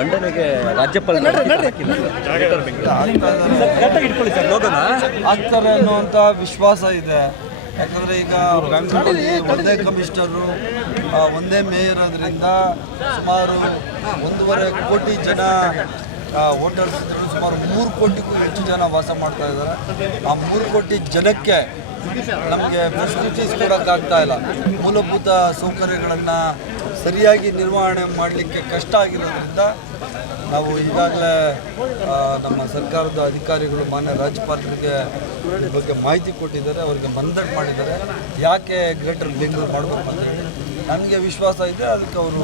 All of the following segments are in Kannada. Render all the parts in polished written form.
ಮಂಡನೆಗೆ ರಾಜ್ಯಪಾಲರು ಇಟ್ಕೊಳ್ಳಿ ಸರ್ ಲೋಗನ ಆಗ್ತಾರೆ ಅನ್ನುವಂಥ ವಿಶ್ವಾಸ ಇದೆ. ಯಾಕಂದರೆ ಈಗ ಬೆಂಗಳೂರಲ್ಲಿ ಒಂದೇ ಕಮಿಷನರು ಒಂದೇ ಮೇಯರ್ ಅದರಿಂದ ಸುಮಾರು 1.5 ಕೋಟಿ ಜನ ವೋಟರ್ಸ್ ಇದ್ದರು. ಸುಮಾರು 3 ಕೋಟಿಗೂ ಹೆಚ್ಚು ಜನ ವಾಸ ಮಾಡ್ತಾ ಇದ್ದಾರೆ. ಆ 3 ಕೋಟಿ ಜನಕ್ಕೆ ನಮಗೆ ಫೆಸಿಲಿಟೀಸ್ ಕೊಡೋಕ್ಕಾಗ್ತಾ ಇಲ್ಲ. ಮೂಲಭೂತ ಸೌಕರ್ಯಗಳನ್ನು ಸರಿಯಾಗಿ ನಿರ್ವಹಣೆ ಮಾಡಲಿಕ್ಕೆ ಕಷ್ಟ ಆಗಿರೋದ್ರಿಂದ ನಾವು ಈಗಾಗಲೇ ನಮ್ಮ ಸರ್ಕಾರದ ಅಧಿಕಾರಿಗಳು ಮಾನ್ಯ ರಾಜ್ಯಪಾಲರಿಗೆ ಈ ಬಗ್ಗೆ ಮಾಹಿತಿ ಕೊಟ್ಟಿದ್ದಾರೆ, ಅವರಿಗೆ ಮನದಟ್ಟು ಮಾಡಿದ್ದಾರೆ. ಯಾಕೆ ಗ್ರೇಟರ್ ಬೆಂಗಳೂರು ಮಾಡಬೇಕು ಅಂತ ಹೇಳಿ ನನಗೆ ವಿಶ್ವಾಸ ಇದೆ. ಅದಕ್ಕೆ ಅವರು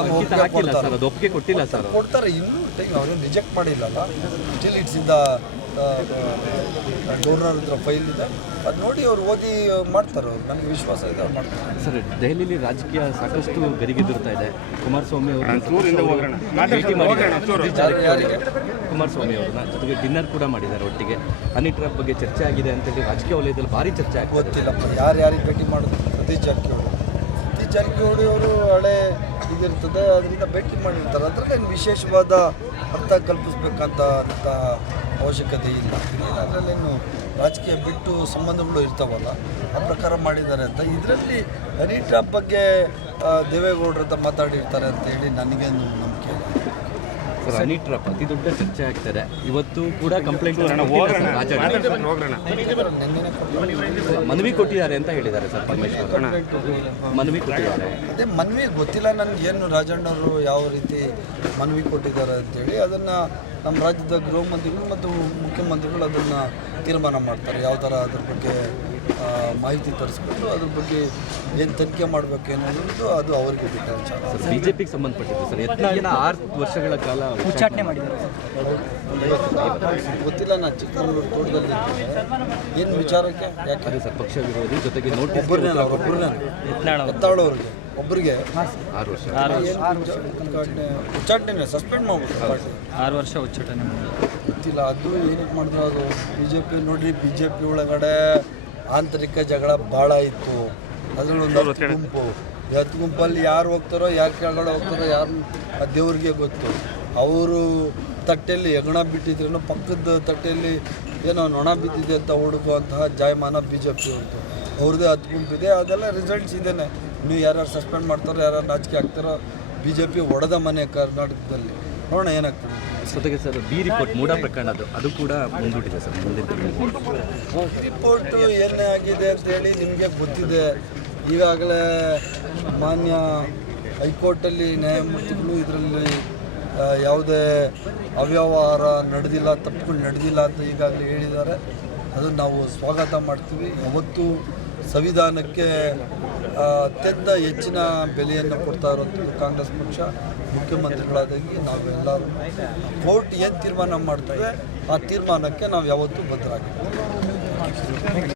ತಮ್ಮ ಒಪ್ಪಿಗೆ ಕೊಟ್ಟಿಲ್ಲ ಸರ್, ಕೊಡ್ತಾರೆ. ಇನ್ನೂ ಟೈಮ್ ಅವ್ರೇನು ರಿಜೆಕ್ಟ್ ಮಾಡಿಲ್ಲಲ್ಲ. Still it's in the governor ಹತ್ರ ಫೈಲ್ ಇದೆ, ಅದು ನೋಡಿ ಅವ್ರು ಓದಿ ಮಾಡ್ತಾರೆ. ಅವ್ರು ನನಗೆ ವಿಶ್ವಾಸ ಇದೆ, ಅವ್ರು ಮಾಡ್ತಾರೆ. ಸರ್, ದೆಹಲಿಯಲ್ಲಿ ರಾಜಕೀಯ ಸಾಕಷ್ಟು ಗರಿಗೆದಿರ್ತಾ ಇದೆ. ಕುಮಾರಸ್ವಾಮಿ ಅವರು ಕುಮಾರಸ್ವಾಮಿ ಅವ್ರನ್ನ ಜೊತೆಗೆ ಡಿನ್ನರ್ ಕೂಡ ಮಾಡಿದ್ದಾರೆ ಒಟ್ಟಿಗೆ. ಹನಿ ಟ್ರ್ಯಾಪ್ ಬಗ್ಗೆ ಚರ್ಚೆ ಆಗಿದೆ ಅಂತೇಳಿ ರಾಜಕೀಯ ವಲಯದಲ್ಲಿ ಭಾರಿ ಚರ್ಚೆ ಆಗಿದೆ. ಗೊತ್ತಿಲ್ಲಪ್ಪ ಯಾರ್ಯಾರಿಗೆ ಭೇಟಿ ಮಾಡೋದು. ಸತೀಶ್ ಜಾರಕಿಹೊಳಿ ಅವರು ಹಳೆ ಇದಿರ್ತದೆ, ಅದರಿಂದ ಭೇಟಿ ಮಾಡಿರ್ತಾರೆ. ಅದರಲ್ಲೇನು ವಿಶೇಷವಾದ ಅರ್ಥ ಕಲ್ಪಿಸ್ಬೇಕಂತ ಅವಶ್ಯಕತೆ ಇಲ್ಲ. ಅದರಲ್ಲೇನು ರಾಜಕೀಯ ಬಿಟ್ಟು ಸಂಬಂಧಗಳು ಇರ್ತಾವಲ್ಲ, ಆ ಪ್ರಕಾರ ಮಾಡಿದ್ದಾರೆ ಅಂತ. ಇದರಲ್ಲಿ ಹನಿ ಟ್ರ್ಯಾಪ್ ಬಗ್ಗೆ ದೇವೇಗೌಡರ ಹತ್ರ ಮಾತಾಡಿರ್ತಾರೆ ಅಂತೇಳಿ ನನಗೇನು ನಂಬಿಕೆ ಇಲ್ಲ. ಸರ್, ಹನಿ ಟ್ರ್ಯಾಪ್ ಅತಿ ದೊಡ್ಡ ಚರ್ಚೆ ಆಗ್ತದೆ. ಇವತ್ತು ಕೂಡ ಕಂಪ್ಲೇಂಟ್ ಮನವಿ ಕೊಟ್ಟಿದ್ದಾರೆ ಅಂತ ಹೇಳಿದ್ದಾರೆ ಸರ್ ಪರಮೇಶ್ವರ್. ಮನವಿ ಕೊಟ್ಟಿದ್ದಾರೆ. ಅದೇ ಮನವಿ ಗೊತ್ತಿಲ್ಲ ನನಗೆ ಏನು ರಾಜಣ್ಣವರು ಯಾವ ರೀತಿ ಮನವಿ ಕೊಟ್ಟಿದ್ದಾರೆ ಅಂತೇಳಿ. ಅದನ್ನು ನಮ್ಮ ರಾಜ್ಯದ ಗೃಹ ಮಂತ್ರಿಗಳು ಮತ್ತು ಮುಖ್ಯಮಂತ್ರಿಗಳು ಅದನ್ನು ತೀರ್ಮಾನ ಮಾಡ್ತಾರೆ. ಯಾವ ಥರ ಅದ್ರ ಬಗ್ಗೆ ಮಾಹಿತಿ ತರಿಸ್ಕೊಂಡು ಅದ್ರ ಬಗ್ಗೆ ಏನು ತನಿಖೆ ಮಾಡಬೇಕೇನು ಅನ್ನೋದು ಅದು ಅವರಿಗೆ ಬಿಟ್ಟ ವಿಚಾರ. ಬಿಜೆಪಿಗೆ ಸಂಬಂಧಪಟ್ಟಿದ್ದು ಸರ್, ಯತ್ನಾಳ್ 6 ವರ್ಷಗಳ ಕಾಲ ಉಚ್ಚಾಟನೆ ಮಾಡಿದ್ದಾರೆ. ಗೊತ್ತಿಲ್ಲ. ನಾನು ಚಿಕ್ಕಮಗಳೂರು ತೋಟದಲ್ಲಿ ಏನು ವಿಚಾರಕ್ಕೆ ಯಾಕೆ ಸರ್ ಪಕ್ಷ ವಿರೋಧಿ ಜೊತೆಗೆ ನೋಟಿಸ್ ಯತ್ನಾಳ್ ಅವ್ರಿಗೆ ಒಬ್ಬರಿಗೆ 6 ವರ್ಷ ಉಚ್ಚಾಟನೆ ಸಸ್ಪೆಂಡ್ ಮಾಡ್ಬಿಟ್ಟು 6 ವರ್ಷ ಉಚ್ಚಾಟನೆ ಗೊತ್ತಿಲ್ಲ. ಅದು ಏನಕ್ಕೆ ಮಾಡಿದ್ರು ಅದು BJP ನೋಡ್ರಿ. BJP ಒಳಗಡೆ ಆಂತರಿಕ ಜಗಳ ಭಾಳ ಇತ್ತು. ಅದರಲ್ಲಿ ಒಂದು 10 ಗುಂಪಲ್ಲಿ ಯಾರು ಹೋಗ್ತಾರೋ, ಯಾರು ಕೆಳಗಡೆ ಹೋಗ್ತಾರೋ, ಯಾರು ದೇವ್ರಿಗೆ ಗೊತ್ತು. ಅವರು ತಟ್ಟೆಯಲ್ಲಿ ಹೆಗಣ ಬಿಟ್ಟಿದ್ರೇನೋ ಪಕ್ಕದ ತಟ್ಟೆಯಲ್ಲಿ ಏನೋ ನೊಣ ಬಿದ್ದಿದೆ ಅಂತ ಹುಡುಕುವಂತಹ ಜಾಯಮಾನ BJP ಅವ್ರದ್ದು. ಅವ್ರದ್ದೇ 10 ಗುಂಪಿದೆ. ಅದೆಲ್ಲ ರಿಸಲ್ಟ್ಸ್ ಇದೇನೆ. ನೀವು ಯಾರ್ಯಾರು ಸಸ್ಪೆಂಡ್ ಮಾಡ್ತಾರೋ, ಯಾರ್ಯಾರು ನಾಚಿಕೆ ಆಗ್ತಾರೋ, BJP ಒಡೆದ ಮನೆ ಕರ್ನಾಟಕದಲ್ಲಿ. ನೋಡೋಣ ಏನಾಗ್ತದೆ. ಜೊತೆಗೆ ಸರ್ ಬಿ ರಿಪೋರ್ಟ್ ಮೂಡ ಪ್ರಕರಣ ಅದು ಕೂಡ ಮುಂದೂಡಿದೆ ಸರ್. ರಿಪೋರ್ಟು ಏನೇ ಆಗಿದೆ ಅಂತೇಳಿ ನಿಮಗೆ ಗೊತ್ತಿದೆ. ಈಗಾಗಲೇ ಮಾನ್ಯ ಹೈಕೋರ್ಟಲ್ಲಿ ನ್ಯಾಯಮೂರ್ತಿಗಳು ಇದರಲ್ಲಿ ಯಾವುದೇ ಅವ್ಯವಹಾರ ನಡೆದಿಲ್ಲ, ತಪ್ಪುಗಳು ನಡೆದಿಲ್ಲ ಅಂತ ಈಗಾಗಲೇ ಹೇಳಿದ್ದಾರೆ. ಅದನ್ನು ನಾವು ಸ್ವಾಗತ ಮಾಡ್ತೀವಿ. ಯಾವತ್ತೂ ಸಂವಿಧಾನಕ್ಕೆ ಅತ್ಯಂತ ಹೆಚ್ಚಿನ ಬೆಲೆಯನ್ನು ಕೊಡ್ತಾ ಇರುವಂಥದ್ದು ಕಾಂಗ್ರೆಸ್ ಪಕ್ಷ. ಮುಖ್ಯಮಂತ್ರಿಗಳಾದಾಗಿ ನಾವೆಲ್ಲರೂ ಕೋರ್ಟ್ ಏನು ತೀರ್ಮಾನ ಮಾಡ್ತೇವೆ ಆ ತೀರ್ಮಾನಕ್ಕೆ ನಾವು ಯಾವತ್ತೂ ಬದ್ಧರಾಗಿರ್ತೀವಿ.